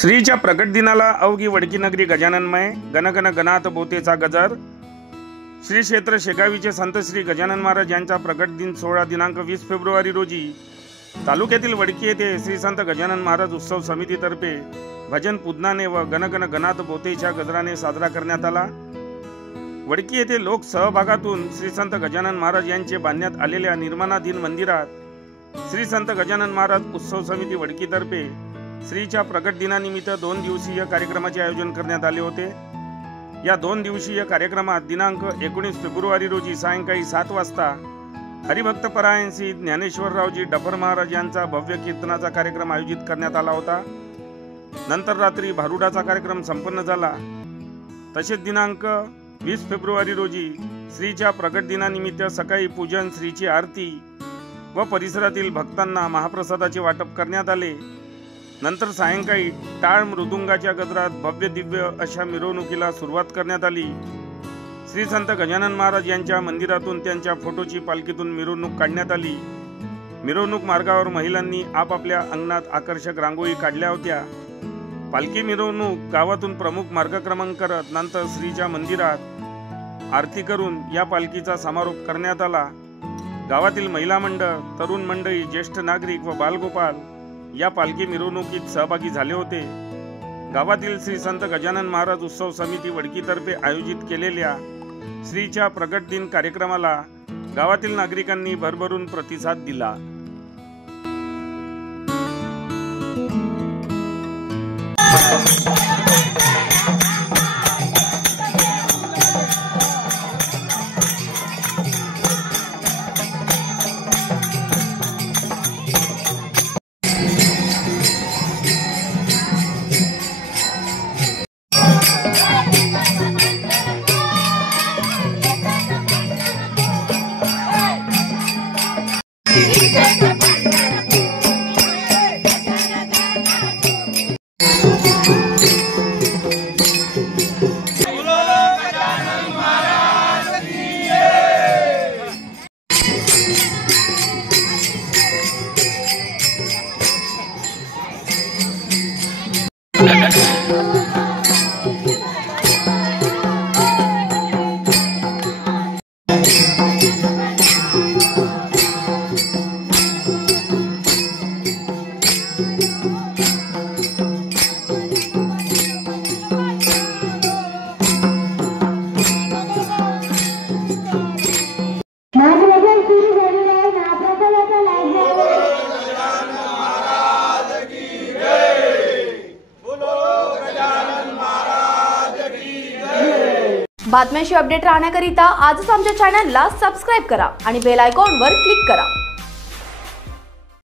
श्रीच्या प्रकट दिनाला अवघी वडकी नगरी गजाननमय, गणगण गणात बोतेचा गजर। श्री क्षेत्र शेगावीचे संत श्री गजानन महाराज यांचा प्रकट दिन 16 दिनांक 20 फेब्रुवारी रोजी तालुक्यातील वडकी येथे श्री संत गजानन महाराज उत्सव समितीतर्फे भजन पूजनाने व गणगण गणात बोतेच्या गजराने साजरा करण्यात आला। वडकी येथे लोक सहभागातून श्री संत गजानन महाराज यांचे बांधण्यात आलेल्या निर्माणाधीन मंदिरात श्री संत गजानन महाराज उत्सव समिती वडकीतर्फे श्रीच्या प्रकट दिनानिमित्त 2 दिवसीय कार्यक्रमाचे आयोजन करण्यात आले होते। या 2 दिवसीय कार्यक्रमात दिनांक 19 फेब्रुवारी रोजी सायंकाळी 7 वाजता हरिभक्तपरायण श्री ज्ञानेश्वररावजी डफर महाराज यांचा भव्य कीर्तनाचा कार्यक्रम आयोजित करण्यात आला होता। नंतर रात्री भारुडाचा कार्यक्रम संपन्न झाला। तसेच दिनांक 20 फेब्रुवारी रोजी श्रीच्या प्रकट दिनानिमित्त सकाळी पूजन, श्रीची आरती व परिसरातील भक्तांना महाप्रसादाचे वाटप करण्यात आले। नंतर सायंकाळी टाळ मृदुंगाच्या गजरात भव्य दिव्य अशा मिरवणुकीला सुरुवात करण्यात आली। श्री संत गजानन महाराज यांच्या मंदिरातून त्यांच्या फोटोची पालखीतून मिरवणूक काढण्यात आली। मिरवणूक मार्गावर महिलांनी आपापल्या अंगणात आकर्षक रांगोळी काढल्या होत्या। पालखी मिरवणूक गावातून प्रमुख मार्गक्रमण करत नंतर श्रीच्या मंदिरात आरती करून या पालखीचा समारोप करण्यात आला। गावातील महिला मंडळ, तरुण मंडळी, ज्येष्ठ नागरिक व बालगोपाल या पालखी मिरवणुकीत सहभागी झाले होते। गावातील श्री संत गजानन महाराज उत्सव समिती वडकीतर्फे आयोजित केलेल्या श्रीच्या प्रकट दिन कार्यक्रमाला गावातील नागरिकांनी भरभरून प्रतिसाद दिला। बातम्यांशी अपडेट राहण्याकरिता आजच आमच्या चॅनलला सबस्क्राइब करा आणि बेल आयकॉनवर क्लिक करा।